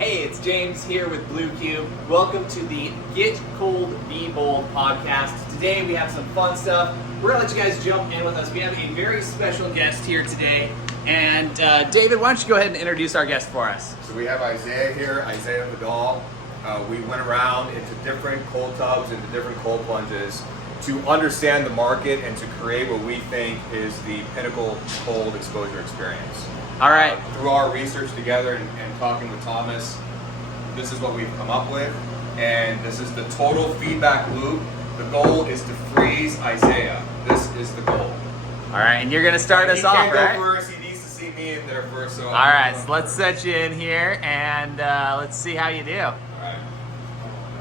Hey, it's James here with BlueCube. Welcome to the Get Cold, Be Bold podcast. Today we have some fun stuff. We're going to let you guys jump in with us. We have a very special guest here today. And David, why don't you go ahead and introduce our guest for us? So we have Isaiah here, Isaiah Vidal. We went around into different cold tubs, into different cold plunges to understand the market and to create what we think is the pinnacle cold exposure experience. All right. Through our research together and talking with Thomas, this is what we've come up with. And this is the total feedback loop. The goal is to freeze Isaiah. This is the goal. All right, and you're going to start us off, right? He can't go first. He needs to see me in there first. So all right, so let's set you in here and let's see how you do. All right.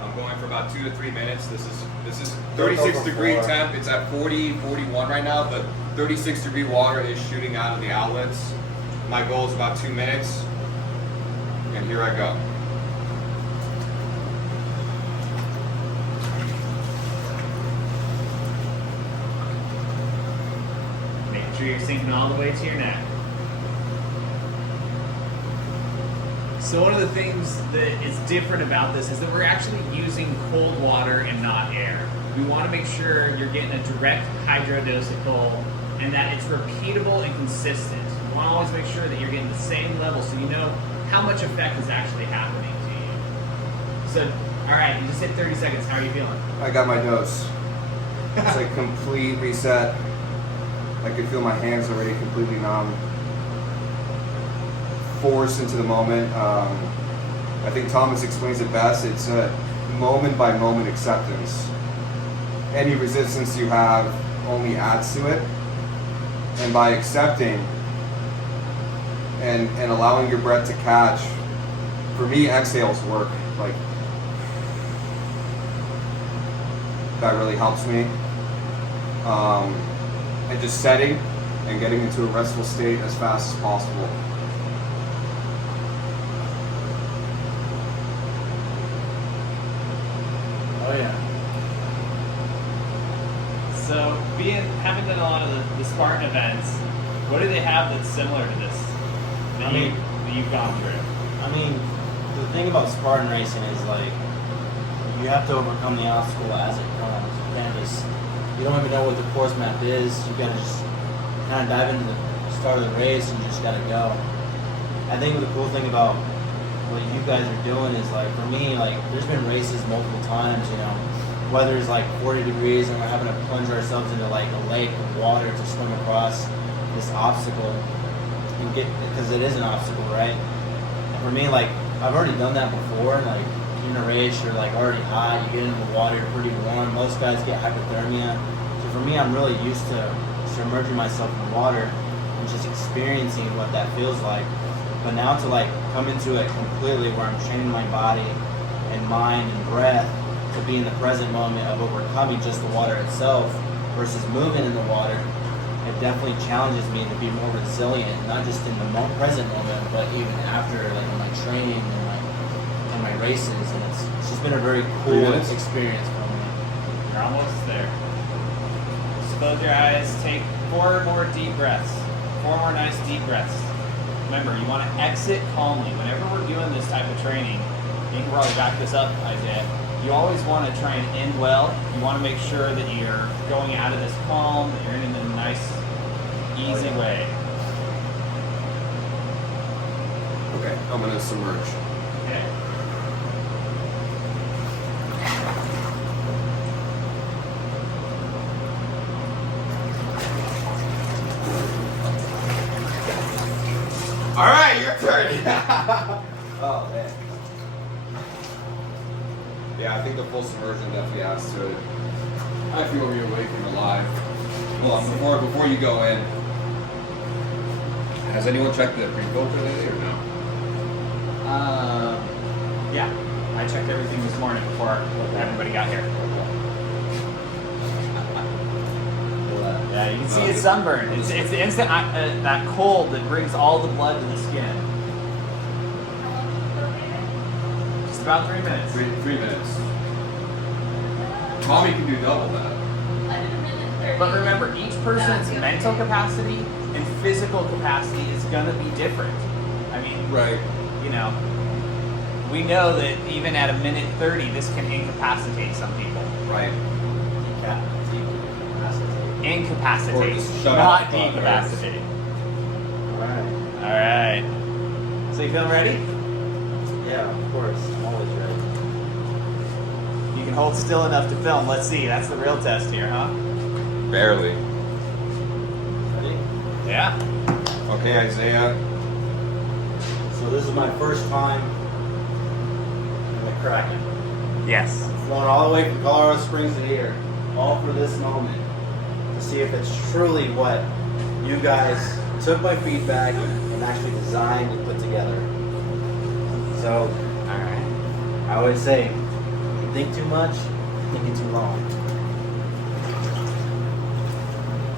I'm going for about 2 to 3 minutes. This is 36 degree temp. It's at 40, 41 right now. The 36 degree water is shooting out of the outlets. My goal is about 2 minutes. And here I go. Make sure you're sinking all the way to your neck. So one of the things that is different about this is that we're actually using cold water and not air. We want to make sure you're getting a direct hydrodose of cold and that it's repeatable and consistent. You want to always make sure that you're getting the same level so you know how much effect is actually happening to you. So, all right, you just hit 30 seconds. How are you feeling? I got my dose. It's like complete reset. I could feel my hands already completely numb. Forced into the moment. I think Thomas explains it best. It's a moment by moment acceptance. Any resistance you have only adds to it. And by accepting and allowing your breath to catch, for me, exhales work. Like, that really helps me. And just setting and getting into a restful state as fast as possible. Oh yeah. So, having done a lot of the Spartan events, what do they have that's similar to this that you've gone through? I mean, the thing about Spartan racing is like you have to overcome the obstacle as it comes. You don't even know what the course map is. You gotta just kind of dive into the start of the race and you just gotta go. I think the cool thing about what you guys are doing is like, for me, like there's been races multiple times, you know, whether it's like 40 degrees and we're having to plunge ourselves into like a lake of water to swim across this obstacle and because it is an obstacle, right? And for me, like I've already done that before. Like in a race, you're like already hot, you get into the water, you're pretty warm. Most guys get hypothermia. So for me, I'm really used to submerging myself in water and just experiencing what that feels like. But now to like come into it completely where I'm training my body and mind and breath to be in the present moment of overcoming just the water itself versus moving in the water, it definitely challenges me to be more resilient, not just in the present moment, but even after, like in my training and my races. And it's just been a very cool experience for me. You're almost there. Just close your eyes, take 4 more deep breaths. 4 more nice deep breaths. Remember, you want to exit calmly. Whenever we're doing this type of training, you can probably back this up, Isaiah. You always want to try and end well. You want to make sure that you're going out of this calm, that you're in a nice, easy way. Okay, I'm going to submerge. Okay. All right, your turn. Oh man. Yeah, I think the full submersion definitely adds to it. I feel reawake and alive. Well, before you go in, has anyone checked the pre-filter today or no? Yeah. I checked everything this morning before everybody got here. Yeah, you can see it's sunburn. It's the instant that cold that brings all the blood to the skin. Just about 3 minutes. 3 minutes. Tommy can do double that. But remember, each person's mental capacity and physical capacity is going to be different. I mean, right. You know, we know that even at a minute 30, this can incapacitate some people. Right. Incapacitate, Or just shut not up the clock, decapacitate. Alright. All right. So you feeling ready? Yeah, of course. I'm always ready. You can hold still enough to film. Let's see. That's the real test here, huh? Barely. Ready? Yeah. Okay, Isaiah. So this is my first time in the Kraken. Yes. Flown all the way from Colorado Springs to here, all for this moment, to see if it's truly what you guys took my feedback and actually designed and put together. So, All right. I always say, you think too much, you're thinking too long.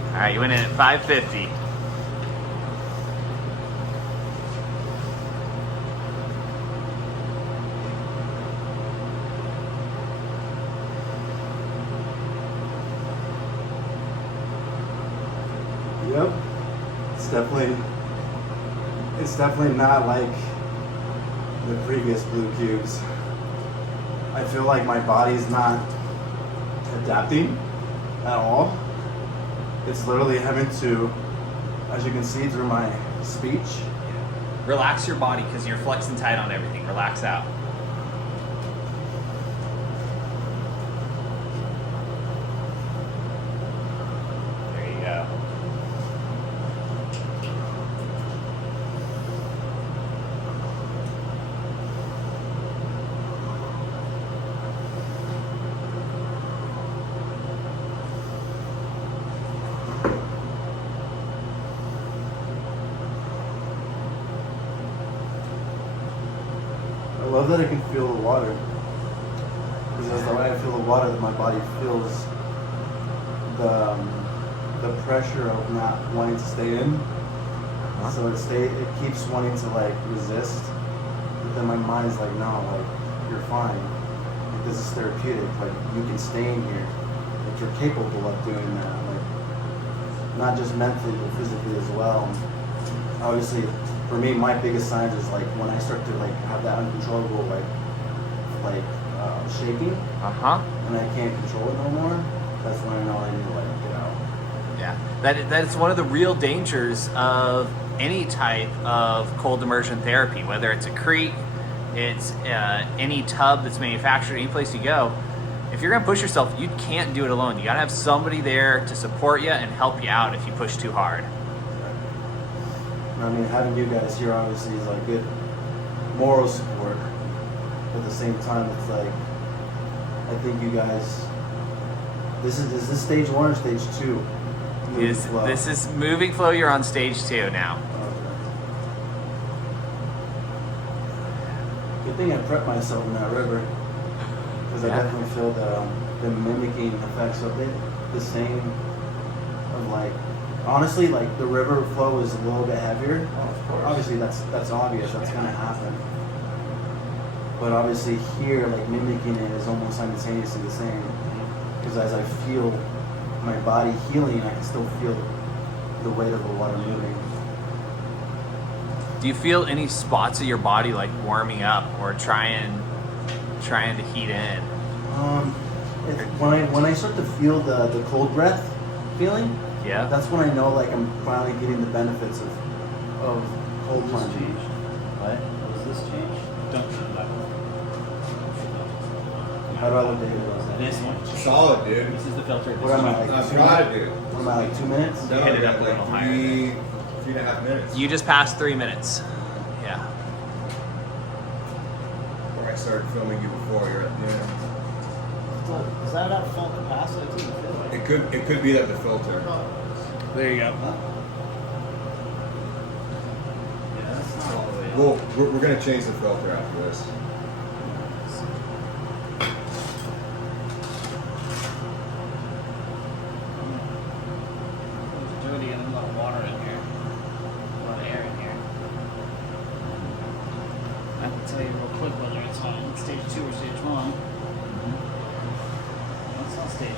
All right. You went in at 550. Yep. It's definitely not like the previous BlueCubes. I feel like my body's not adapting at all. It's literally having to, as you can see through my speech, Relax your body because you're flexing tight on everything. Relax out. There you go. I love that I can feel the water. Because the way I feel the water, my body feels the pressure of not wanting to stay in. So it keeps wanting to like resist. But then my mind's like, no, like you're fine. Like, this is therapeutic. Like you can stay in here. Like you're capable of doing that. Like not just mentally but physically as well. Obviously, for me, my biggest signs is like when I start to like have that uncontrollable shaking, and I can't control it no more. That's when I know I need to like get out. Yeah, that's one of the real dangers of any type of cold immersion therapy, whether it's a creek, it's any tub that's manufactured, any place you go. If you're gonna push yourself, you can't do it alone. You gotta have somebody there to support you and help you out if you push too hard. I mean, having you guys here obviously is like good moral support, but at the same time, it's like I think you guys. Is this stage 1 or stage 2? This is moving flow. You're on stage 2 now. Okay. Good thing I prepped myself in that river, because I definitely feel the mimicking effects of it, the same of like. Honestly, like the river flow is a little bit heavier. Of course. Obviously, that's obvious. That's gonna happen. But obviously, here, like mimicking it is almost simultaneously the same. Because as I feel my body healing, I can still feel the weight of the water moving. Do you feel any spots of your body like warming up or trying to heat in? When I start to feel the cold breath feeling. Yeah. That's when I know like I'm finally getting the benefits of cold plunging. What? Was this change? Don't turn that How do I look at This one. Solid, dude. This is the filter. What am I like? That's right, dude. What am I like 2 minutes? No, Hit it you're up a at, little like higher. 3.5 minutes. You just passed 3 minutes. Yeah. Before I started filming you before, you're at the end. Is that at full capacity too? It could be that the filter. There you go. Yeah, that's not all the way up. Well, we're gonna change the filter after this. It's dirty and a lot of water in here. A lot of air in here. I can tell you real quick whether it's on stage 2 or stage 1. It's on stage 2.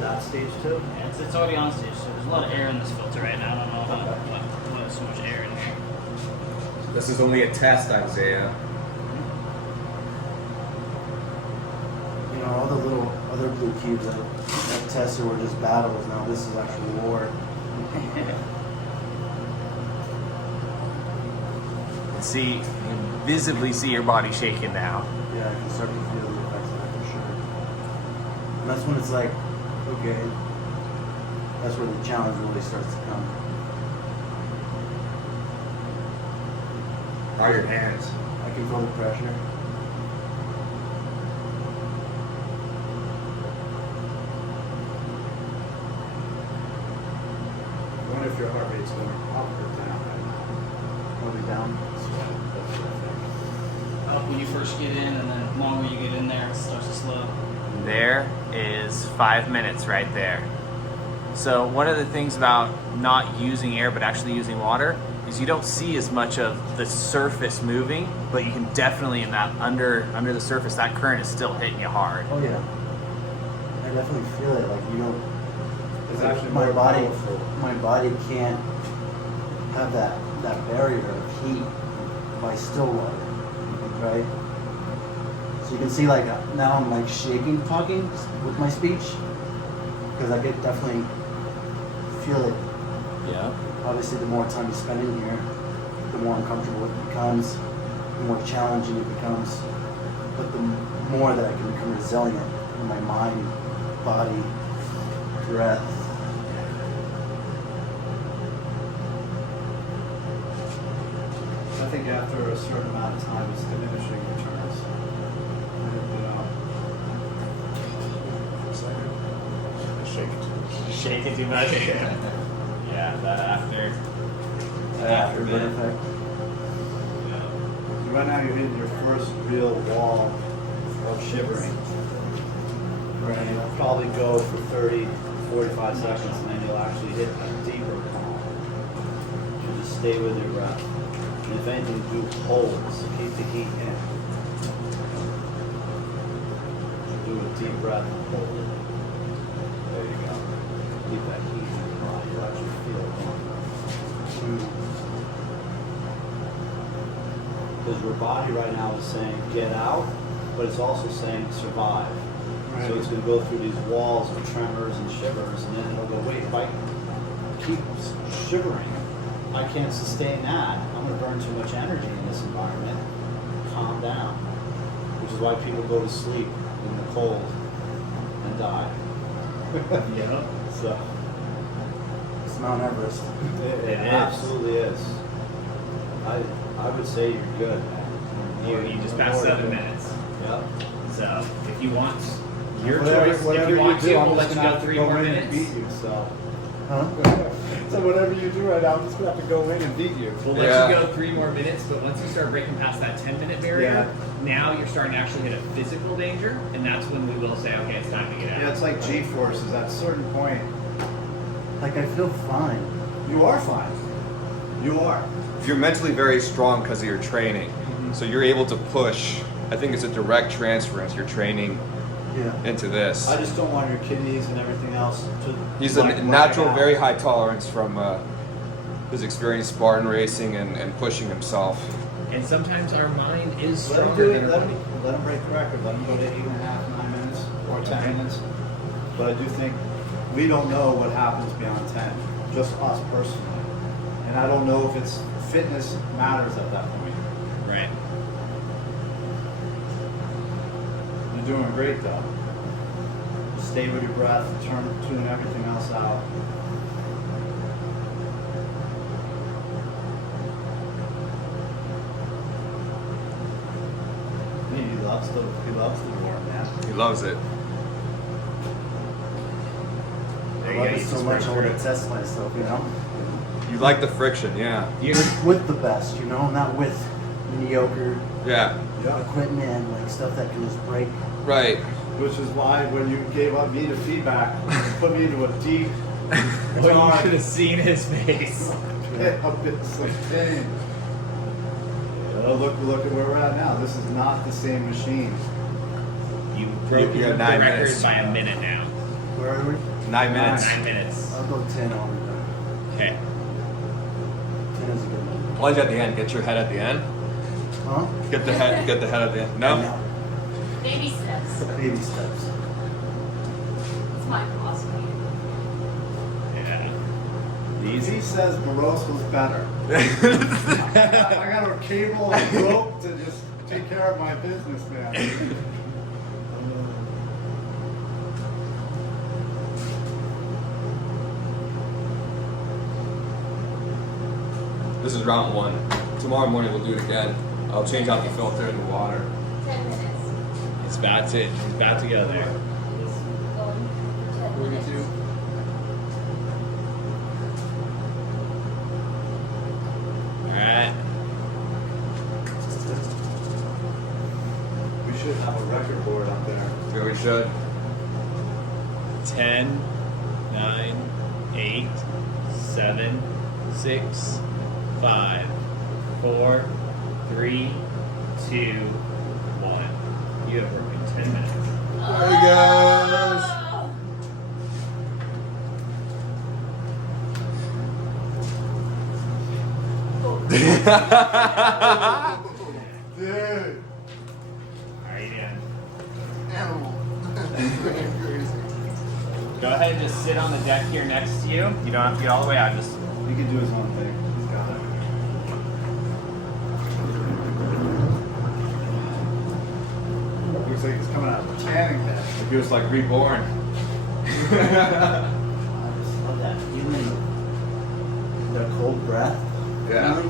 Not stage 2? Yeah, it's already on stage 2. There's a lot of air in this filter right now. I don't know why there's so much air in here. This is only a test, Isaiah. know, all the little other blue cubes that tested were just battles. Now this is actual war. See, you can visibly see your body shaking now. Yeah, I can start to feel the effects of that for sure. And that's when it's like, okay, that's where the challenge really starts to come. How are your hands? I can feel the pressure. I wonder if your heart rate's going up or down right now. Probably down. Up when you first get in, and then the longer you get in there, it starts to slow. There is 5 minutes right there. So one of the things about not using air but actually using water is you don't see as much of the surface moving, but you can definitely in that under the surface, that current is still hitting you hard. Oh yeah. I definitely feel it. Like you don't. It's like, actually my more body. powerful. My body can't have that barrier of heat by still water, right? So you can see like now I'm like shaking talking with my speech because I could definitely feel it. Yeah. Obviously, the more time you spend in here, the more uncomfortable it becomes, the more challenging it becomes, but the more that I can become resilient in my mind, body, breath. I think after a certain amount of time, it's diminishing returns. You know, Shaking too much. Yeah, that after. Afterburn effect. So right now you're hitting your first real wall of shivering. And you'll probably go for 30, 45 seconds, and then you'll actually hit a deeper calm. You just stay with your breath. And if anything, do holds. Keep the heat in. Do a deep breath and hold it. There you go. Keep that heat in your body. You'll actually feel it. Because your body right now is saying get out, but it's also saying survive. Right. So it's going to go through these walls of tremors and shivers, and then it'll go, wait, if I keep shivering, I can't sustain that. I'm going to burn too much energy in this environment. Calm down. Which is why people go to sleep in the cold and die. Yeah. So It's Mount Everest. it is. absolutely is. I would say you're good. You just passed 7 minutes. Yep. So if you want your Whatever- choice, if whatever you want do, to, I'm we'll just let you gonna go have to 3 go more in minutes. and beat you, so. Huh? So whatever you do right now, I'm just gonna have to go in and beat you. We'll let Yeah. you go 3 more minutes, but once you start breaking past that 10-minute barrier, now you're starting to actually hit a physical danger, and that's when we will say, okay, it's time to get out. Yeah, it's like G-forces. At a certain point, Like I feel fine. you are fine. You are. You're mentally very strong because of your training. So you're able to push. I think it's a direct transference, your training Yeah. into this. I just don't want your kidneys and everything else to. He's black a natural, out. very high tolerance from his experience Spartan racing and pushing himself. And sometimes our mind is Let him stronger do than it. our Let body. him break the record. Let him go to 8.5, 9 minutes, or 10 minutes. But I do think we don't know what happens beyond 10. Just us personally. And I don't know if it's fitness matters at that point. Right. You're doing great though. Stay with your breath, tune everything else out. He loves the warm, man. He loves it. There I you love go, it you so just much. I broke want to through. test myself. You know. You like the friction, yeah. With the best, you know, not with mediocre Yeah, equipment and like stuff that can just break. right. Which is why when you gave up me the feedback, you put me into a deep, Well, you should have seen his face. pit of this thing. Look at where we're at now. This is not the same machine. You broke You got the 9 record minutes. by a minute now. Where are we? 9 minutes. 9 minutes. I'll go 10 all the time. Okay. 10 is a good number. Plunge at the end. Get your head at the end. Huh? Get the head at the end. No. Baby steps. Baby steps. It's my philosophy. Yeah. He Easy. says Morozko's better. I got a cable and rope to just take care of my business, man. This is round 1. Tomorrow morning we'll do it again. I'll change out the filter and the water. 10 minutes. It's about to go there. He's going for 10 minutes. Alright. We should have a record board up there. Yeah, we should. 10, 9, 8, 7, 6, 5, 4, 3, 2, 1. You have worked 10 minutes. There he goes. Oh! Dude, How are you doing? animal. Go ahead and just sit on the deck here next to you. You don't have to get all the way out. Just He can do his own thing. He's got it. Looks like he's coming out of a tanning bed. He was like reborn. I just love that feeling. The cold breath. Yeah.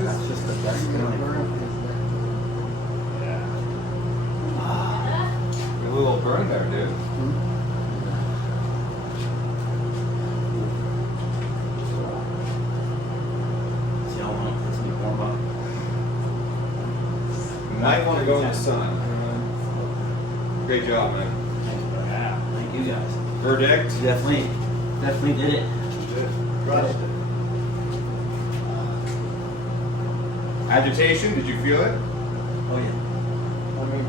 That's just the best feeling. yeah. A little burn there, dude. See how long it takes me to warm up. Might want to go in the sun. Great job, man. Yeah. Thank you guys. Verdict? You definitely did it. Crushed it. Agitation? Did you feel it? Oh yeah. I mean,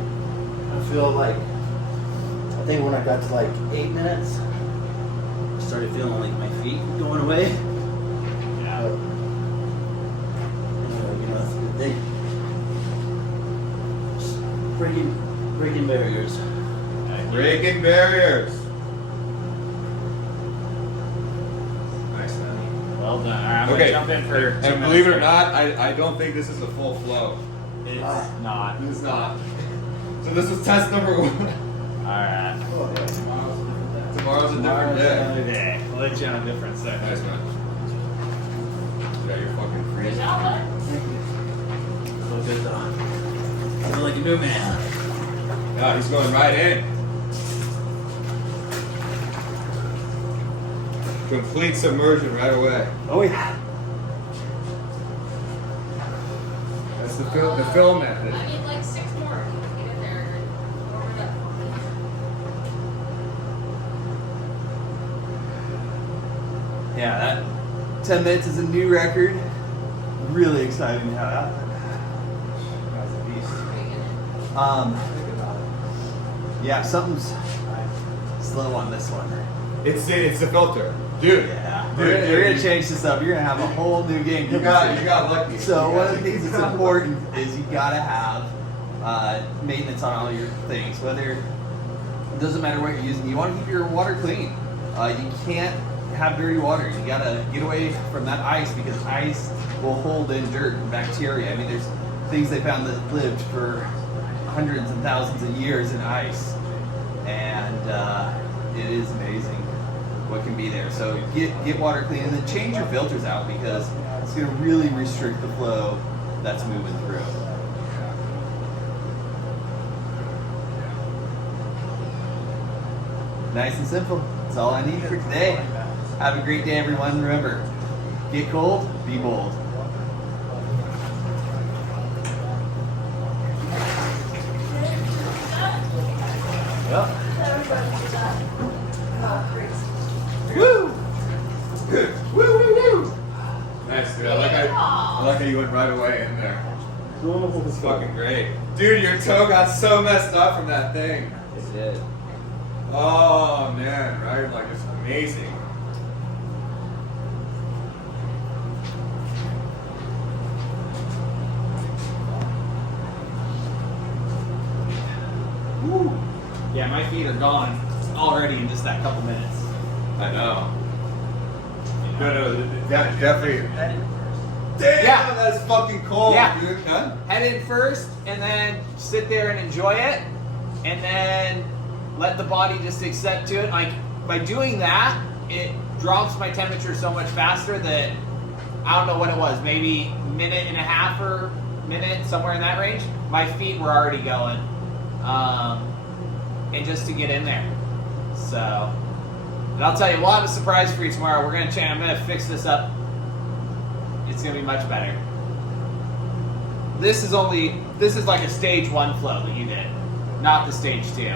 I feel like, I think when I got to like 8 minutes, I started feeling like my feet going away. Yeah. That's a good thing. Just breaking barriers. Breaking barriers. Nice, man. Well done. All right, I'm Okay. gonna jump in for 2 minutes. And believe it or here. not, I don't think this is a full flow. It's not. It's not. So this was test number 1. Alright. Oh, yeah, tomorrow's a different day. Tomorrow's a different day. Another day. We'll let you on a different set. Nice, man. Yeah, you're fucking Good freezing. job, bud. Feel good though. I feel like a new man. Yeah, he's going right in. Complete submersion right away. Oh yeah. That's the film method. I need like 6 more. Get in there and warm it up. Yeah, that 10 minutes is a new record. Really exciting to have that. That's a beast. Yeah, something's slow on this one. It's the filter, dude. Yeah, Dude, we're gonna change this up. You're gonna have a whole new game. You got lucky. So You one got of the things that's important is you gotta have maintenance on all your things. Whether it doesn't matter what you're using, you want to keep your water clean. You can't have dirty water. You gotta get away from that ice because ice will hold in dirt and bacteria. I mean, there's things they found that lived for hundreds and thousands of years in ice, and it is amazing what can be there. So get water clean and then change your filters out because it's going to really restrict the flow that's moving through. Nice and simple. That's all I need for today. Have a great day, everyone. Remember, get cold, be bold. Yep. Woo! Woo, woo, woo! Nice, dude. I like how you went right away in there. It's fucking great. Dude, your toe got so messed up from that thing. It did. Oh, man, right? Like, it's amazing. Yeah, my feet are gone already in just that couple minutes. I know. No, definitely. Damn, Yeah. that's fucking cold, Yeah. dude. Huh? Head in first, and then sit there and enjoy it, and then let the body just accept to it. Like by doing that, it drops my temperature so much faster that I don't know what it was, maybe minute and a half or minute, somewhere in that range. My feet were already going, and just to get in there. So, and I'll tell you, we'll have a surprise for you tomorrow. I'm gonna fix this up. It's gonna be much better. This is like a stage 1 flow that you did, not the stage 2.